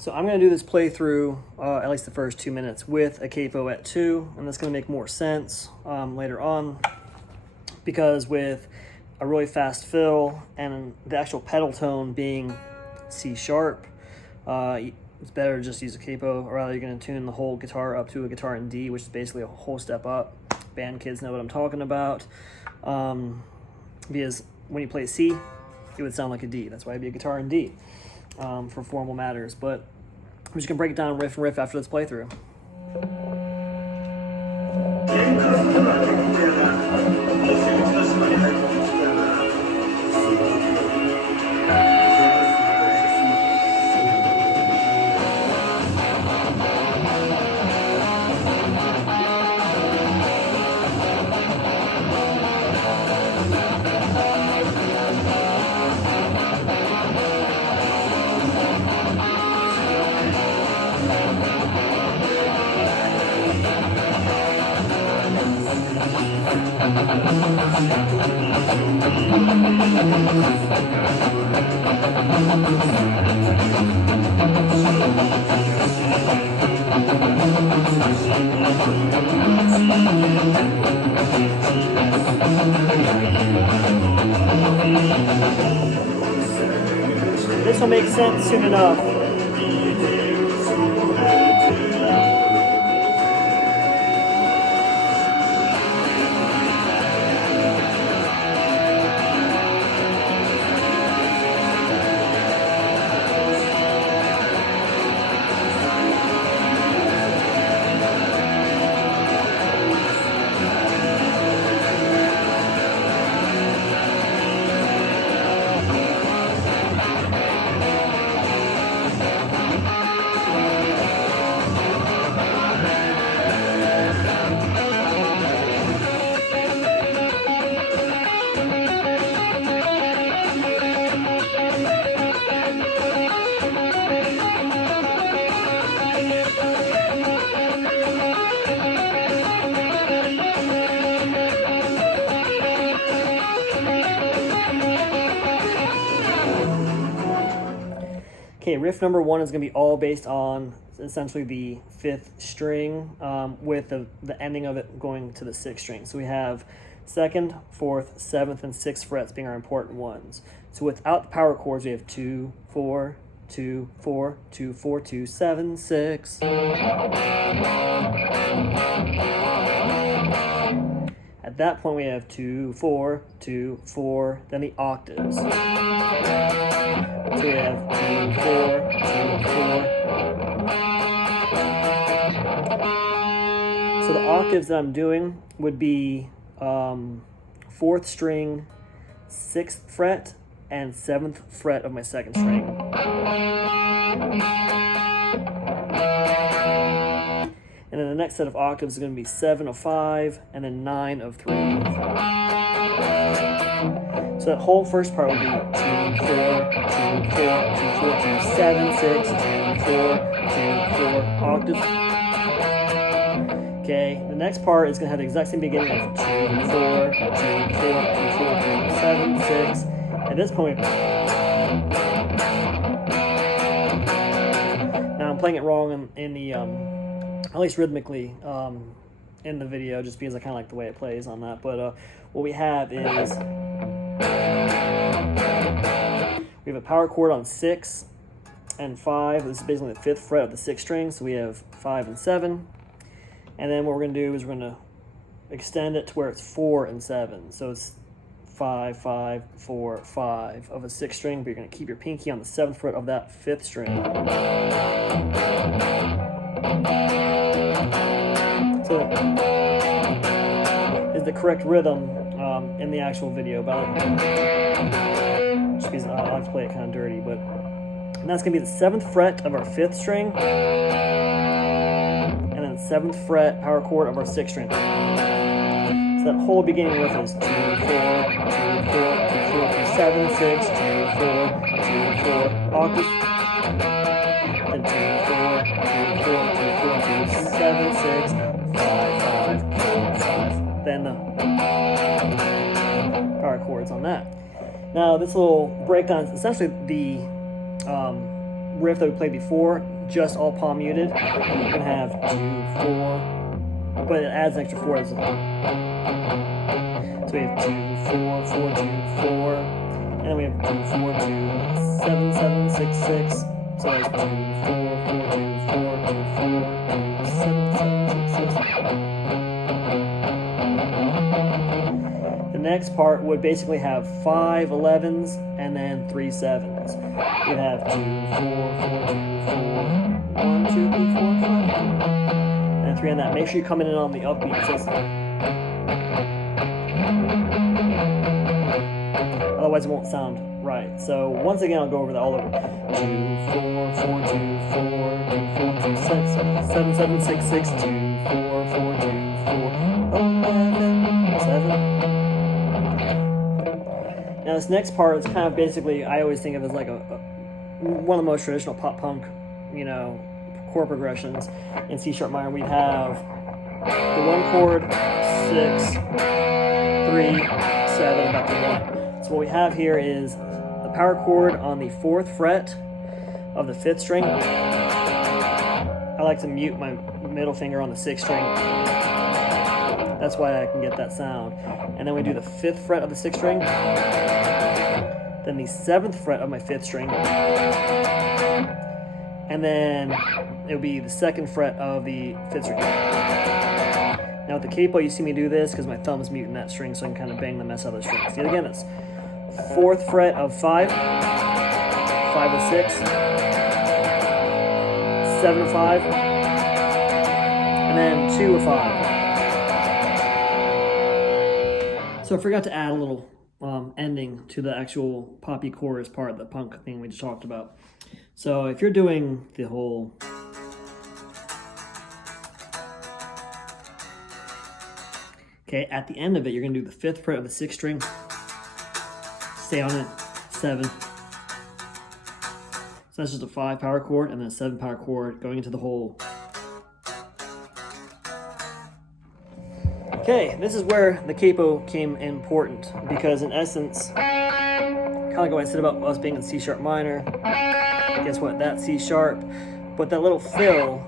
So I'm going to do this playthrough, at least the first 2 minutes, with a capo at 2, and that's going to make more sense later on, because with a really fast fill and the actual pedal tone being C sharp, it's better to just use a capo, or rather you're going to tune the whole guitar up to a guitar in D, which is basically a whole step up. Band kids know what I'm talking about, because when you play C, it would sound like a D. That's why it'd be a guitar in D. For formal matters, but I'm just gonna break it down riff and riff after this playthrough. This will make sense soon enough. Okay, riff number 1 is going to be all based on essentially the 5th string, with the ending of it going to the 6th string. So we have 2nd, 4th, 7th, and 6th frets being our important ones. So without the power chords, we have 2, 4, 2, 4, 2, 4, 2, 7, 6. At that point, we have 2, 4, 2, 4, then the octaves. So we have 2, 4, 2, 4. So the octaves that I'm doing would be 4th string, 6th fret, and 7th fret of my 2nd string. And then the next set of octaves is going to be 7 of 5, and then 9 of 3. So that whole first part would be 2, 4, 2, 4, 2, 4, 2, 7, 6, 2, 4, 2, 4 octaves. Okay, the next part is going to have the exact same beginning of 2, 4, 2, 4, 2, 4, 2, 7, 6. At this point, now I'm playing it wrong in the, at least rhythmically, in the video, just because I kind of like the way it plays on that. But what we have is, we have a power chord on 6 and 5. This is basically the 5th fret of the 6th string, so we have 5 and 7. And then what we're going to do is we're going to extend it to where it's 4 and 7. So it's 5, 5, 4, 5 of a 6th string, but you're going to keep your pinky on the 7th fret of that 5th string. So is the correct rhythm in the actual video, but just because I like to play it kind of dirty, but and that's going to be the 7th fret of our 5th string, and then 7th fret power chord of our 6th string. So that whole beginning riff is 2, 4, 2, 4, 2, 4, 2, 7, 6, 2, 4, 2, 4 octaves, then 2, 4, 2, 4, 2, 4, 2, 7, 6, 5, 5, 4, 5. Then the power chords on that. Now this little breakdown is essentially the riff that we played before, just all palm muted. We're gonna have 2, 4, but it adds an extra 4 as well. So we have 2, 4, 4, 2, 4, and then we have 2, 4, 2, 7, 7, 6, 6. So it's 2, 4, 4, 2, 4, 2, 4, 2, 7, 7, 6, 6. The next part would basically have 5 11s and then 3 7s. We'd have 2, 4, 4, 2, 4, 1, 2, 3, 4, 5, and 3 on that. Make sure you come in on the upbeat system. Otherwise it won't sound right. So once again, I'll go over that all over. 2, 4, 4, 2, 4, 2, 4, 2, 6, 7, 7, 6, 6, 2, 4, 4, 2, 4, 11, 7. Now this next part is kind of basically, I always think of as like one of the most traditional pop punk, you know, chord progressions in C sharp minor. We'd have the 1 chord, 6, 3, 7, back to 1. So what we have here is the power chord on the 4th fret of the 5th string. I like to mute my middle finger on the 6th string. That's why I can get that sound. And then we do the 5th fret of the 6th string, then the 7th fret of my 5th string, and then it would be the 2nd fret of the 5th string. Now with the capo, you see me do this because my thumb's muting that string, so I can kind of bang the mess out of the strings. Yet again, it's 4th fret of 5, 5 of 6, 7 of 5, and then 2 of 5. So I forgot to add a little ending to the actual poppy chorus part, the punk thing we just talked about. So if you're doing the whole okay, at the end of it, you're gonna do the 5th fret of the 6th string, stay on it, 7. So that's just a 5 power chord and then a 7 power chord going into the whole. Okay, this is where the capo came important, because in essence, kind of like what I said about us being in C sharp minor, guess what, that's C sharp, but that little fill,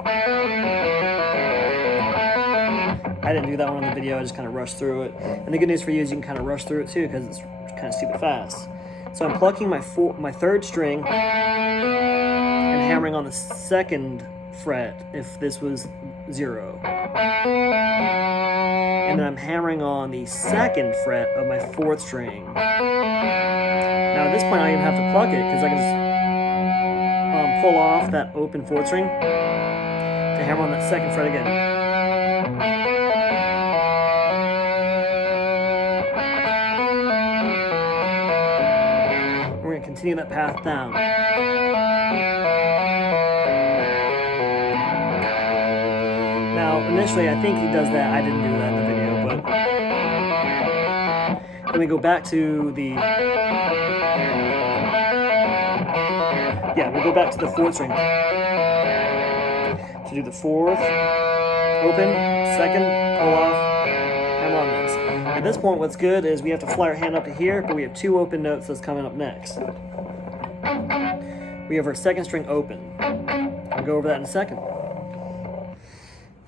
I didn't do that one in the video, I just kind of rushed through it. And the good news for you is you can kind of rush through it too, because it's kind of stupid fast. So I'm plucking my 3rd string and hammering on the 2nd fret if this was 0. And then I'm hammering on the 2nd fret of my 4th string. Now at this point I don't even have to pluck it, because I can just pull off that open 4th string to hammer on that 2nd fret again. We're going to continue that path down. Now, initially, I think he does that. I didn't do that in the video, but then we go back to the 4th string. So do the 4th, open, 2nd, pull off, hammer on this. At this point, what's good is we have to fly our hand up to here, but we have 2 open notes that's coming up next. We have our 2nd string open. I'll go over that in a second.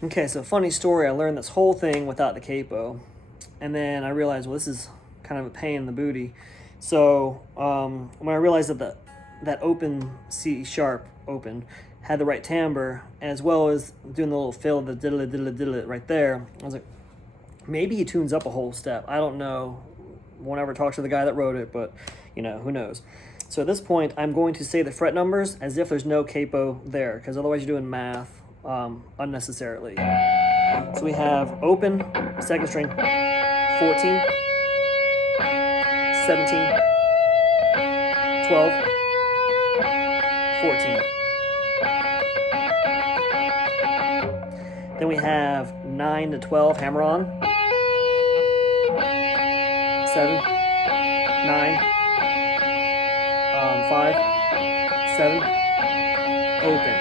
Okay, so funny story, I learned this whole thing without the capo, and then I realized, well, this is kind of a pain in the booty. So when I realized that that open C sharp open had the right timbre, as well as doing the little fill of the diddle diddle diddle right there, I was like, maybe he tunes up a whole step. I don't know. Won't ever talk to the guy that wrote it, but you know, who knows. So at this point, I'm going to say the fret numbers as if there's no capo there, because otherwise you're doing math unnecessarily. So we have open, 2nd string, 14, 17, 12, 14. Then we have 9 to 12, hammer on, 7, 9, 5, 7, open.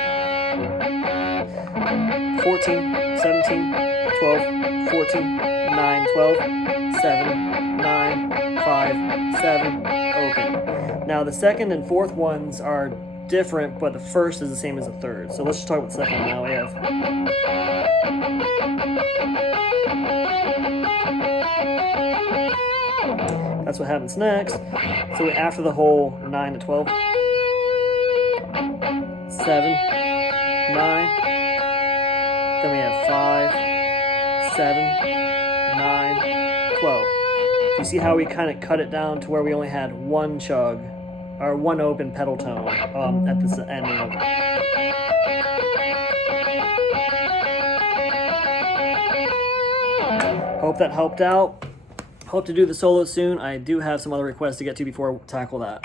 14, 17, 12, 14, 9, 12, 7, 9, 5, 7, open. Now the 2nd and 4th ones are different, but the first is the same as the third. So let's just talk about the second one now. We have that's what happens next. So after the whole 9 to 12, 7, 9, then we have 5, 7, 9, 12. You see how we kind of cut it down to where we only had one chug, or one open pedal tone at this ending of it. Hope that helped out. Hope to do the solo soon. I do have some other requests to get to before I tackle that.